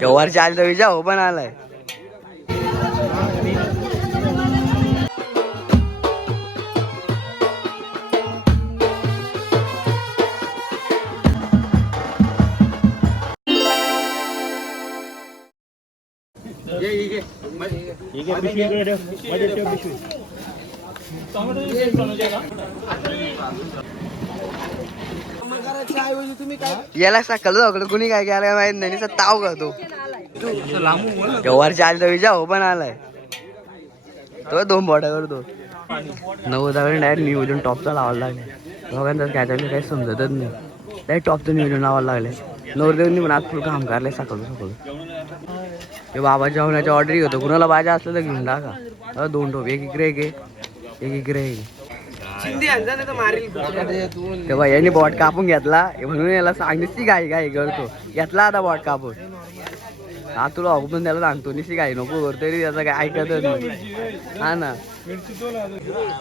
गवार चाल तर विजा हो पण आलाय. याला सकाळ जाऊ कुणी काय केलं माहित नाही, ताव करतो. गवार चाल तर विजा हो पण आलाय. तो 2 बॉटा करतो. 90 डायरेक्ट नियोजन टॉपचा लावायला लागले. दोघांचं काय चाललं काही समजतच नाही. डायरेक्ट टॉपचं नियोजन लावायला लागले. नवरदेवांनी पण आज फुल काम करले सकाळ. हे बाबा जेवणाच्या ऑर्डर होतो. कुणाला पाहिजे असलं तर घेऊन टाका. 2 टोप, एक इकडे एक इकडे. तेव्हा यांनी बॉट कापून घेतला म्हणून याला सांगण्याची गाई करतो. घेतला आता बॉट कापून. हा तुला पण त्याला सांगतो निशी काही नको करतो त्याचा काय ऐकतच नाही. हा ना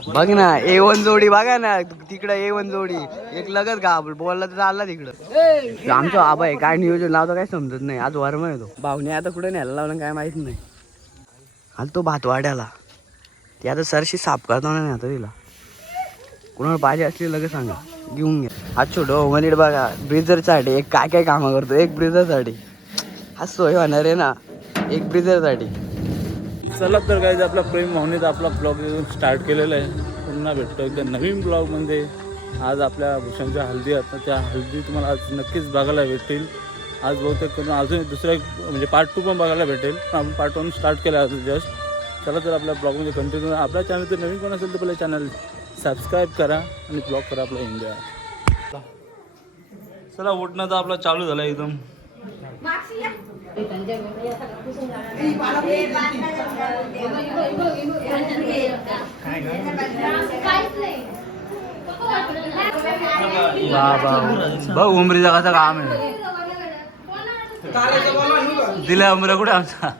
बघ ना A1 जोडी बघा ना तिकडं A1 जोडी एक लगत का बोलला तर चालला तिकडं. आमचं आबा आहे काय नियोजन लावतो काय समजत नाही. आज वरम येतो भाऊने आता कुठे न्यायला लावलं काय माहित नाही. आल तो भातवाड्याला ती आता सरशी साफ करतो ना आता तिला. कुणाला पाहिजे असली लगेच सांगा घेऊन घ्या. हा छोटं मनीट बघा ब्रिझरसाठी एक काय कामं करतो. एक ब्रिझरसाठी हा सोय होणार आहे ना एक ब्रिझरसाठी. चला तर काय आपला प्रेम भावनेचा आपला ब्लॉग स्टार्ट केलेला आहे. पुन्हा भेटतो एकदा नवीन ब्लॉगमध्ये. आज आपल्या भूषणच्या हल्दी आता त्या हल्दी तुम्हाला आज नक्कीच बघायला भेटतील. आज बहुतेक करून अजून दुसरा म्हणजे पार्ट 2 पण बघायला भेटेल. पण आपण पार्ट 1 स्टार्ट केला आहे जस्ट. चला तर आपल्या ब्लॉगमध्ये कंटिन्यू. आपल्या चॅनल जर नवीन कोण असेल तर आपल्या चॅनल सबस्क्राईब करा आणि ब्लॉग करा आपला एन्जॉय. चला उठणं तर आपला चालू झाला एकदम. बघ उमरीचा कसा काम आहे. दिल्या उमऱ्या कुठे आमचा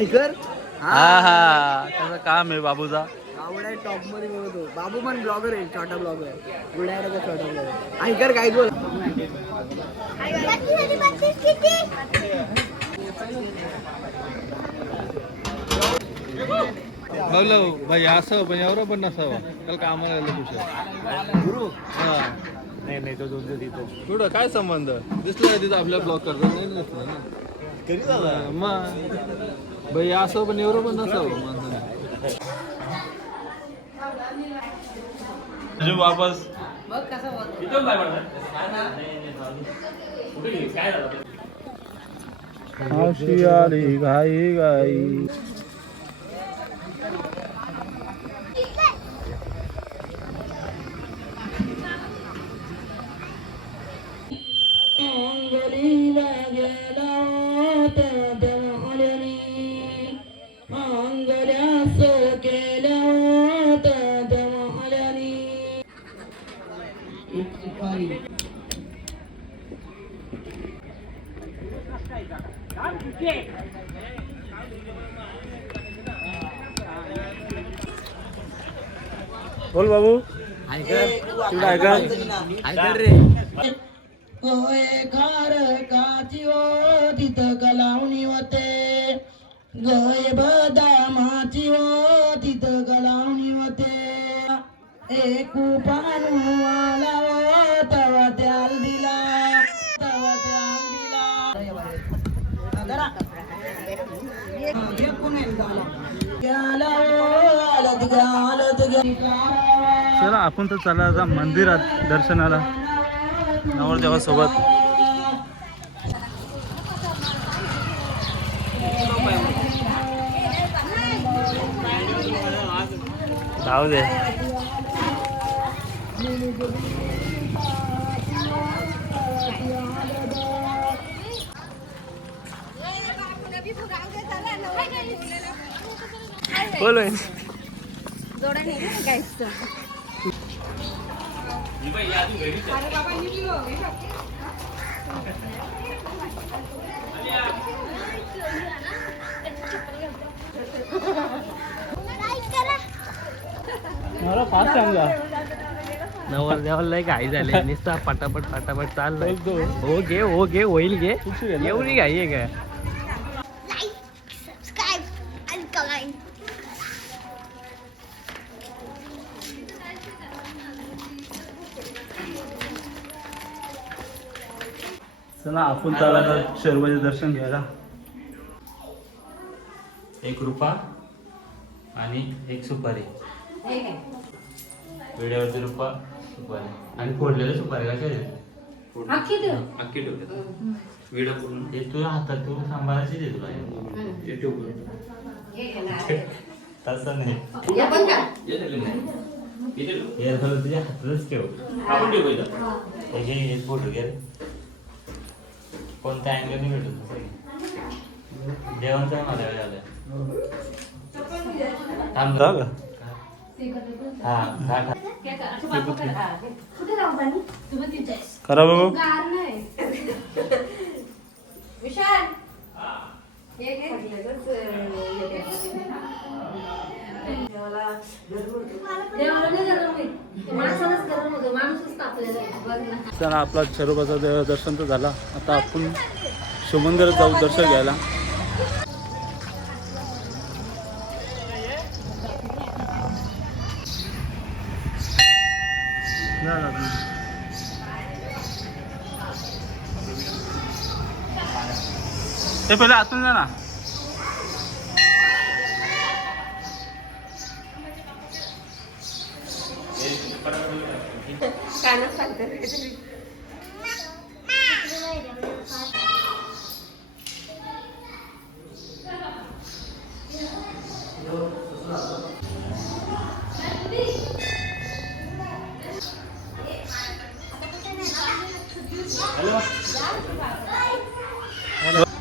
ऐकर. हा त्याचं काम आहे बाबूचा. आवडा टॉप मध्ये बोलतो. बाबू पण ब्लॉगर आहे छोटा ब्लॉगर. गुडायला छोटा ब्लॉगर. ऐकर काय बोल. बघलो भाई असं पण एवढं पण नसावं त्याला कामाला गुरु. हा नाही तो दोन तिथं कुठं काय संबंध दिसला तिथं आपल्या ब्लॉग करतो नाही दिसलं ना कधी झाला मग भाई असं पण एवढं पण नसावं माणसाने वापस अशी आली घाई घाई. बोल बाबू ऐकर रे. होय खार काची ओ तिथं गलावणी होते. गय बदामाची ओ तिथं गलावणी होते. एक पानू आला ओ तवा त्याल दिला. जरा घ्याला आलत घ्या चला आपण तर चला आता मंदिरात दर्शनाला नवरदेवासोबत. जाऊ दे. बोलो मला फास्ट सांगा. नवरदेवाला लय घाई झाली नुसता पटापट पटापट चाललाय. हो घे होईल घे. एवढी घाई आहे का? Subscribe and comment. चला आपण त्याला शर्माचे दर्शन घ्यायला. 1 रुपया आणि 1 सुपारी. वेड्यावरती रुपया सुपारी आणि फोडलेल्या सुपारी कशा अख्खी ठेवते. विडा पूर्ण हे तुझ्या हातात तू सांभाळायची दे तुला. तसं नाही हे झालं तुझ्या हातातच ठेव. आपण ठेव हे फोटो घे. कोणत्या अँगलने भेटत जेवणचा मला वेळ आलाय. थांब हा करा बघू. तर आपला शरोबाचं दर्शन तर झाला. आता आपण शिवमंदिरात जाऊ दर्शन घ्यायला. ते पहिले आतून जा ना.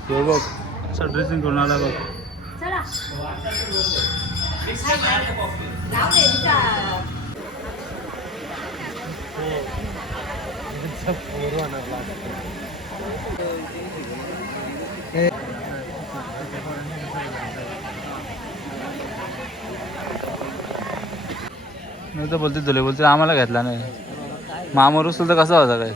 हे बघ असं ड्रेसिंग करून आला बघ. नाही तर बोलते आम्हाला घेतला नाही. मामोर असेल तर कसा होता काय.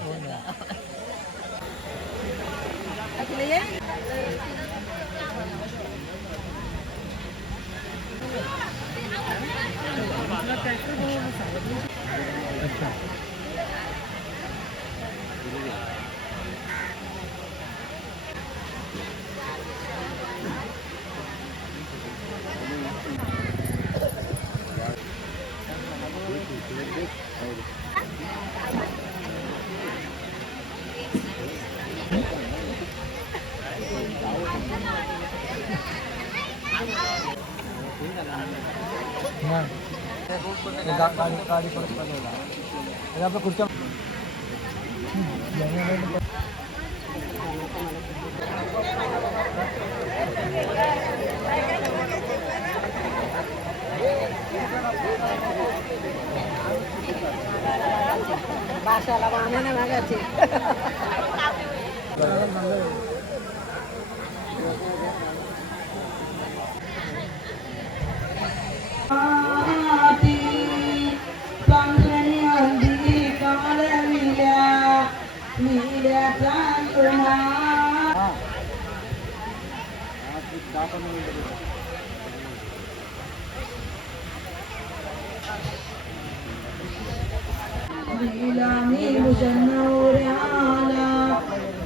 गाडी परत आपल्या खुर्च्या भाषाला माना मागायची.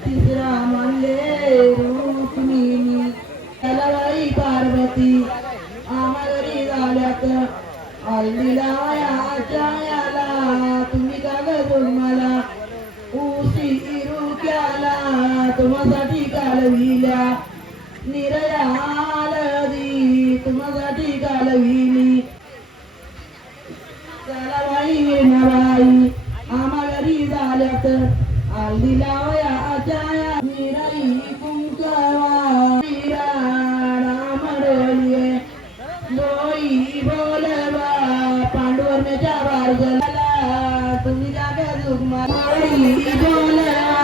तिसरा मंदिर रुक्मिणी पार्वती आम्हाला झाल्यात हल्लीला याला तुम्ही का ग मला उशिरू केला तुम्हासाठी कालविल्या निरयालदी तुम्हासाठी कालविली चला बाई बाई आम्हा घरी झाल्यात हल्लीला याच्या निराई कुंकवा रामडोलिये दोई बोलवा पांडुवर्ण्याच्या वारगला तुम्ही जागा जुगमाई बोलवा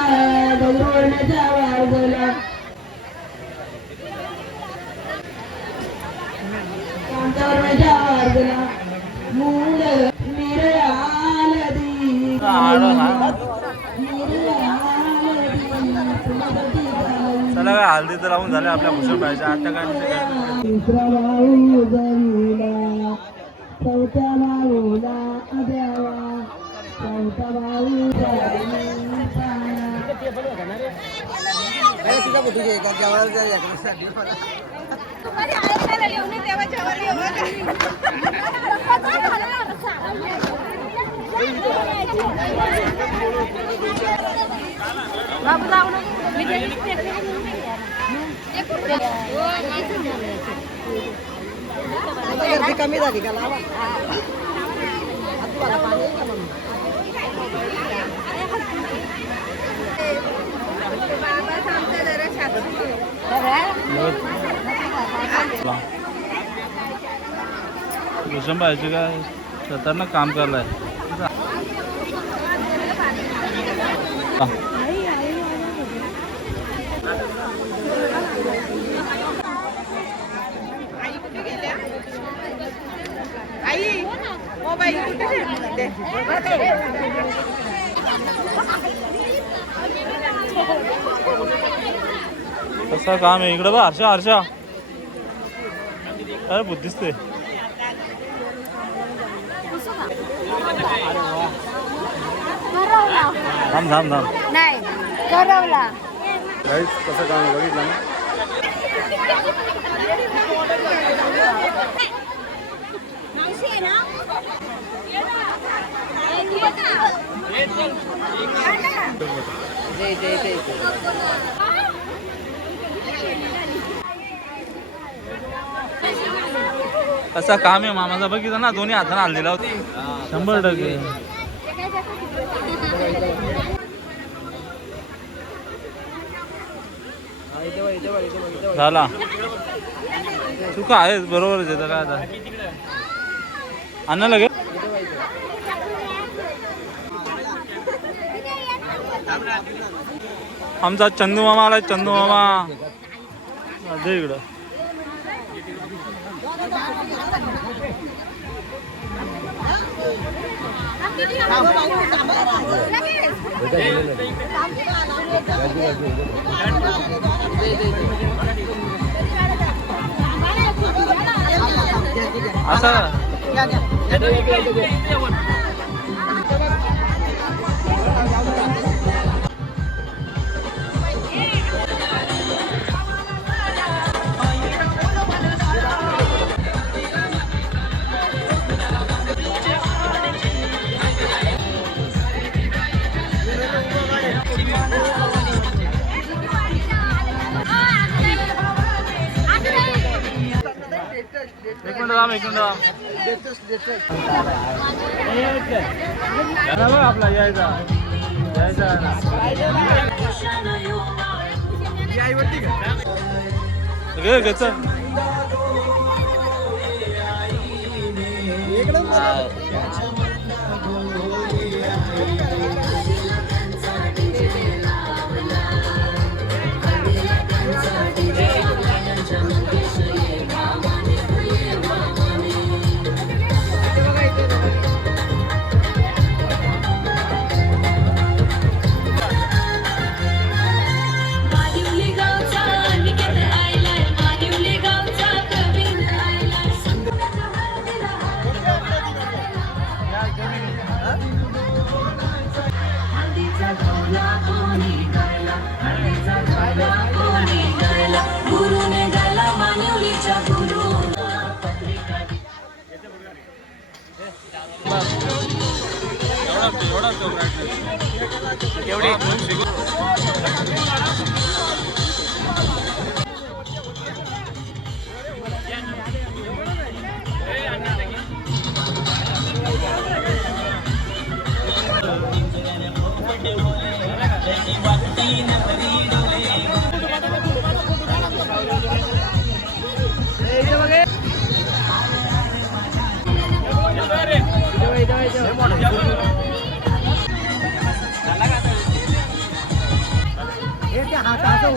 गौरवण्याच्या वारगला कांतावर्ण्याच्या वारगला मूल निरयालदी चला काय हल्दी तर लावून झाले आपल्या भूषण पाहिजे आता काय तिसरा भाऊ जमीला चौथ्या भाऊला द्यावा चौथा भाऊ गर्दी कमी झाली का लावा भूषण पाहिजे काय खतरनाक काम करलाय कसं काम आहे इकडं बा हर्षा हर्षा अरे बुद्धिस्त आहे थांब थांब थांब नाही करवला कसं काम बघितलं ना असं काम आहे मामाचा बघितलं ना दोन्ही हाताने हल्लेला होता 100% झाला चुका आहेच बरोबरच येतं काय आता आणा लगे आमचा चंदू मामा आलाय चंदू मामा दे इकडं असं एक मिनिट आपला यायचा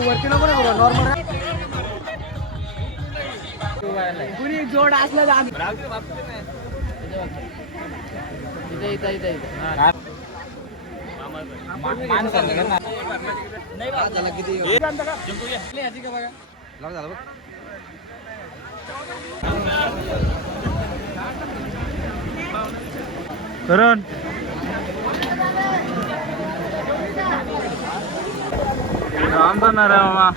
वरती नको ना नॉर्मल कुणी जोड असलं करण राम जाणार आहे मामा.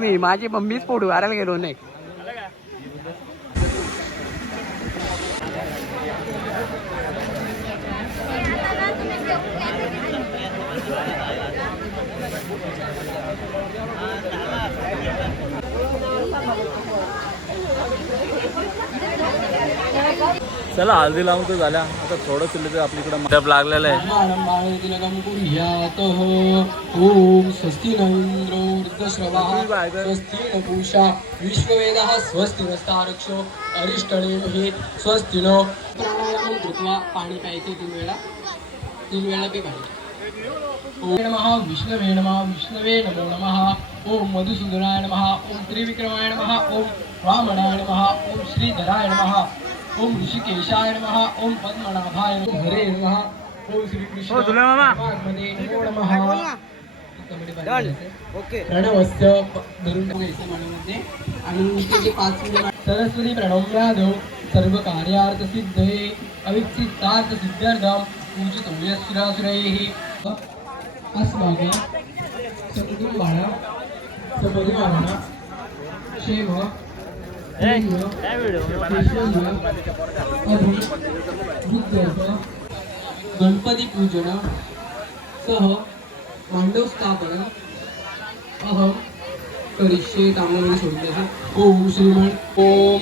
मी माझी मम्मीच फोटो काढायला गेलो नाही. चला हळदी लावून तर झाल्या. आता थोडं चुलीत तर आपल्याकडे मदप लागलेलं आहे. ओम स्वस्ति न इंद्रो वृद्धश्रवाः स्वस्ति न पूषा विश्ववेदः स्वस्ति नस्तारक्षो अरिष्टनेमिः स्वस्ति नो. प्राणायाम कृत्वा पाणी प्यायचे 3 वेळा पे पाहिजे. ओम नमः विष्णवे नमः विष्णवे नमो नमः. ओम मधुसूदनाय नमः. ओम त्रिविक्रमाय नमः. ओम वामनाय नमः. ओम श्रीधराय नमः. ओम ऋषिकेशाय नमः. ओम पद्मनाभाय नमः. हरे नमः. ओम श्री कृष्ण नमो नमः. प्रणवस्य धरून ठेवायचं मनामध्ये आणि ते 5 मिनिट सरस्वती प्रणवयादो सर्व कार्यार्थ सिद्धये अविच्छित्तार्थ सिद्ध्यर्थम पूजितो यस्त्रासुरैः अस्माकं सकुटुंबाणां सपरिवाराणां क्षेम गणपती पूजन सह मांडव स्थापन अहम करिष्ये. तांबूळ सोडण्याचं. ओम श्रीमण ओम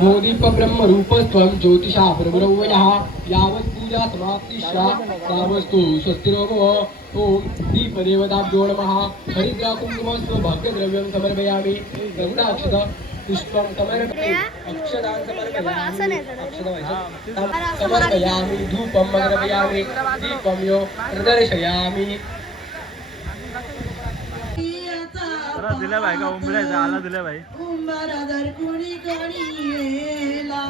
मोदीप ब्रह्मरूपस्त्वं ज्योतिषा ब्रह्मरवयः यावत् पूजा समाप्तिश्चा तावस्तु स्वस्तिरोगो. ओम दीपदेवताभ्यो नमः. हरिद्राकुङ्कुमस्व भाग्यद्रव्यं समर्पयामि. गन्धाक्षत पुष्पं समर्पयामि. अक्षतां समर्पयामि. धूपं समर्पयामि. दीपं यो प्रदर्शयामि. दिल्या भाई का उंबऱ्याचा आला दिल्या भाई. उंबरादर कुणी कणी येला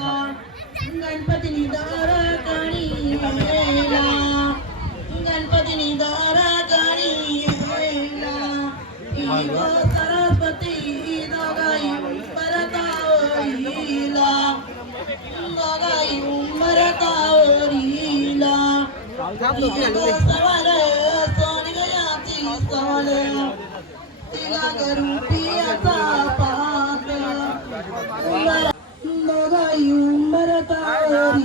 गणपतीनी दार कणी येला गणपतीनी दार कणी येला. इगो सरस्वती दोगाई उंबरतावरीला दोगाई उंबरतावरीला. इगो सवाल सोनगयाची सवाल तिला गरुपियाचा पाक दोघाई उंबरतावरीला.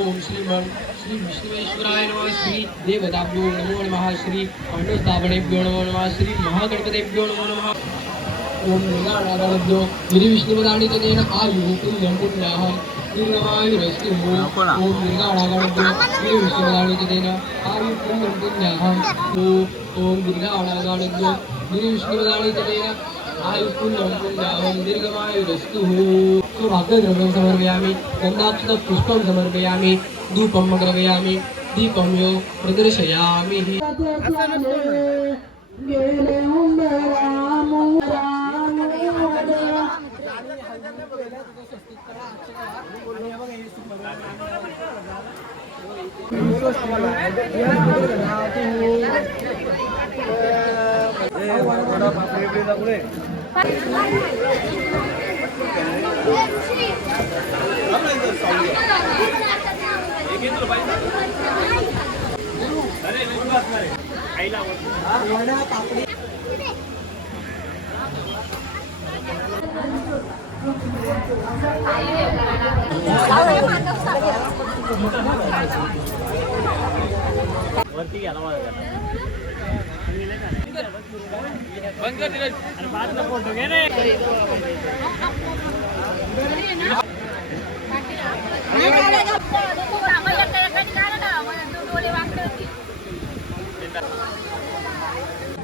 ओम श्रीमन श्री विष्णुवेश्वराय नमः. श्री देवताभ्यो नमो नमः. श्री पांडवस्थापनेभ्यो नमो नमः. श्री महागणपतेभ्यो नमो नमः. ओम नगाणागणभ्यो गिरिविष्णुवदानितेन आयुः पुण्यं पुण्याहं दीर्घमायुरस्तु. ओम नगाणागणभ्यो गिरिविष्णुवदानितेन आयुः पुण्यं पुण्याहं. ओम दीर्घाणागणभ्यो गिरिविष्णुवदानितेन आयुष्यं पुण्याहं दीर्घमायुरस्तुः सुभाग्यद्रव्यं समर्पयामि गन्धाक्षतपुष्पं समर्पयामि धूपं ग्रहयामि दीपं यो प्रदर्शयामि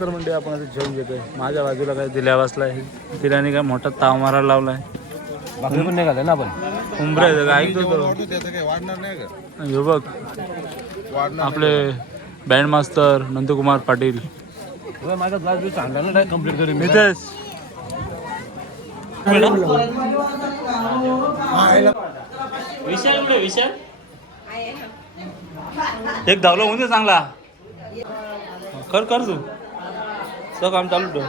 तर म्हणजे आपण आता जेवण घेतोय. माझ्या बाजूला काय दिल्या बसलाय, दिल्याने काय मोठा ताव मारायला लावलाय. भाकरी पण नाही घालत ना आपण. उंबरे ऐकतो तो हे बघ आपले बँड मास्टर नंदकुमार पाटील माझा क्लास बी चांगला ना कम्प्लीट करेन नितेश विशाल विशाल एक धावला होऊन दे चांगला कर कर तू सगळं काम चालू ठेव.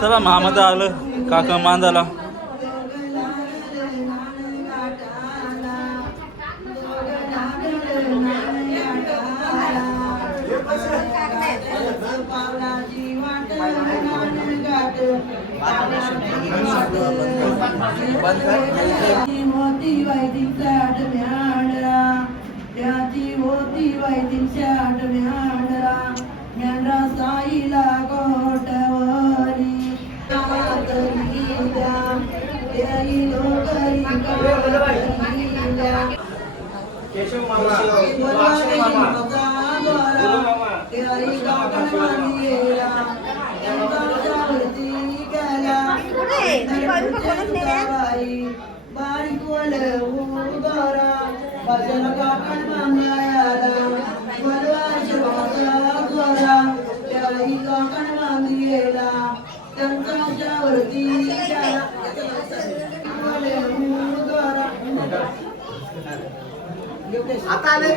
चला मामादा आलं काका मांदाला होती वैदिकच्या आठव्या त्याची होती वैदिकच्या आठव्या म्यांडरा साईला गोठवली त्याई लोकरी आता आले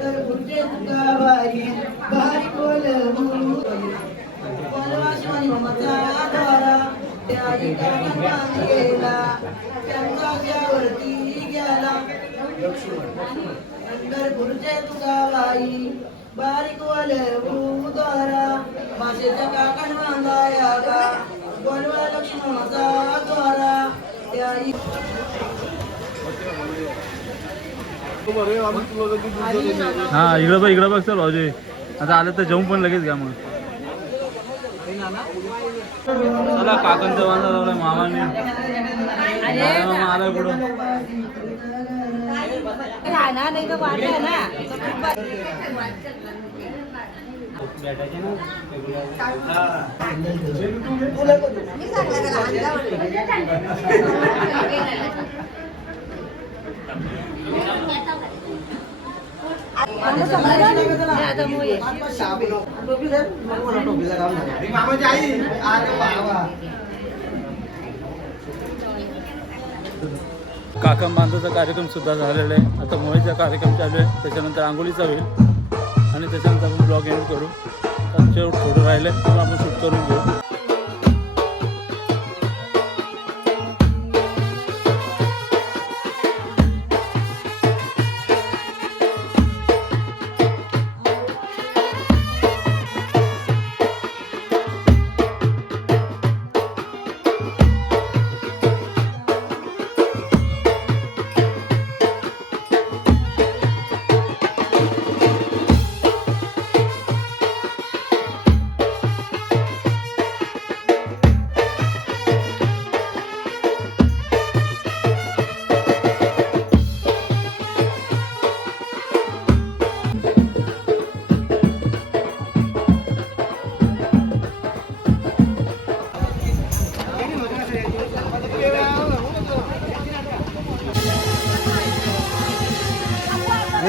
तर गुंजे तुकाबाई बारी कोल कोलवाशवानी ममता द्वारा त्याई काकण गेला त्यांचा ज्यावरती गेला अंदर गुंजे तुकाबाई बारी कोल द्वारा माशेच्या काकण बांधाया गा कोलवा लक्ष्मणाचा द्वारा त्याई हा इकडं बघ चल अजय आता आलं तर जेवण पण लगेच घ्या मग. चला काकांचा बांधा लावलाय मामाने मामा आलाय पुढं काका बांधाचा कार्यक्रम सुद्धा झालेला आहे. आता मोहीचा कार्यक्रम चालू आहे, त्याच्यानंतर आंघोळीचा होईल आणि त्याच्यानंतर आपण ब्लॉग एंड करू. त्याच्यावर थोडं राहिलं तेव्हा आपण शूट करून घेऊ.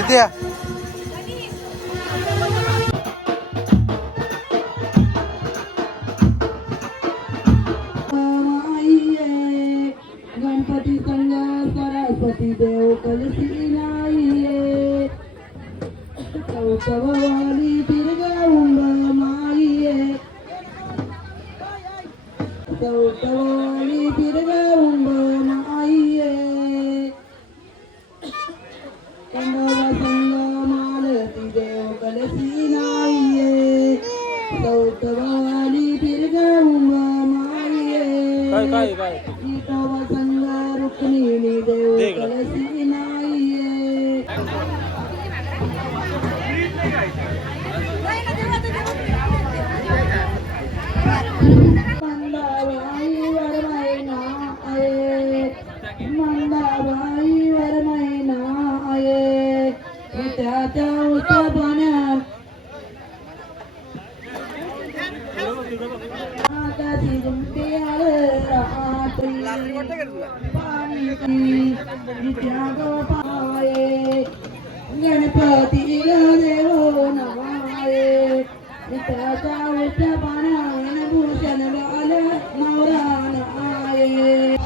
नित्या गणपती संग सरस्वती देव कलसी नाहीये चौकवाली पिरगाऊंब माईये चौकवाली पिरगाऊंब माईये कंडवा संग मालती देव कलसी नाहीये चौकवाली पिरगाऊंब माईये काय काय गीतवा संग रुक्मिणी देव कलसी नाहीये मंदाबाईवर महिना आहे मंदाबाईवर महिना आहे त्याच्या उच्या पाण्यात आकाशी जुंपी पाये गणपती देव नवाये त्याच्या उच्या पाण्यान भूषण बाल नवरान आये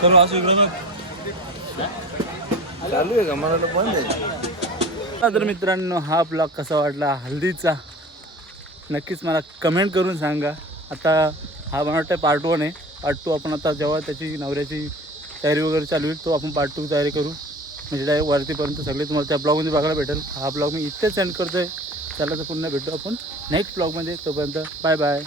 चलो असं इकडं चालू आहे का मला बंद आहे. तर मित्रांनो हा ब्लॉग कसा वाटला हल्दीचा नक्कीच मला कमेंट करून सांगा. आता हा मला वाटतं पार्ट 1 आहे. पार्ट 2 आपण आता जेव्हा त्याची नवऱ्याची तयारी वगैरे चालू होईल तो आपण पार्ट 2 तयारी करू. म्हणजे डायरेक्ट वरतीपर्यंत सगळे तुम्हाला त्या ब्लॉगमध्ये बघायला भेटेल. हा ब्लॉग मी इथेच सेंड करतो आहे. चला तर पुन्हा भेटू आपण नेक्स्ट ब्लॉगमध्ये. तोपर्यंत बाय बाय.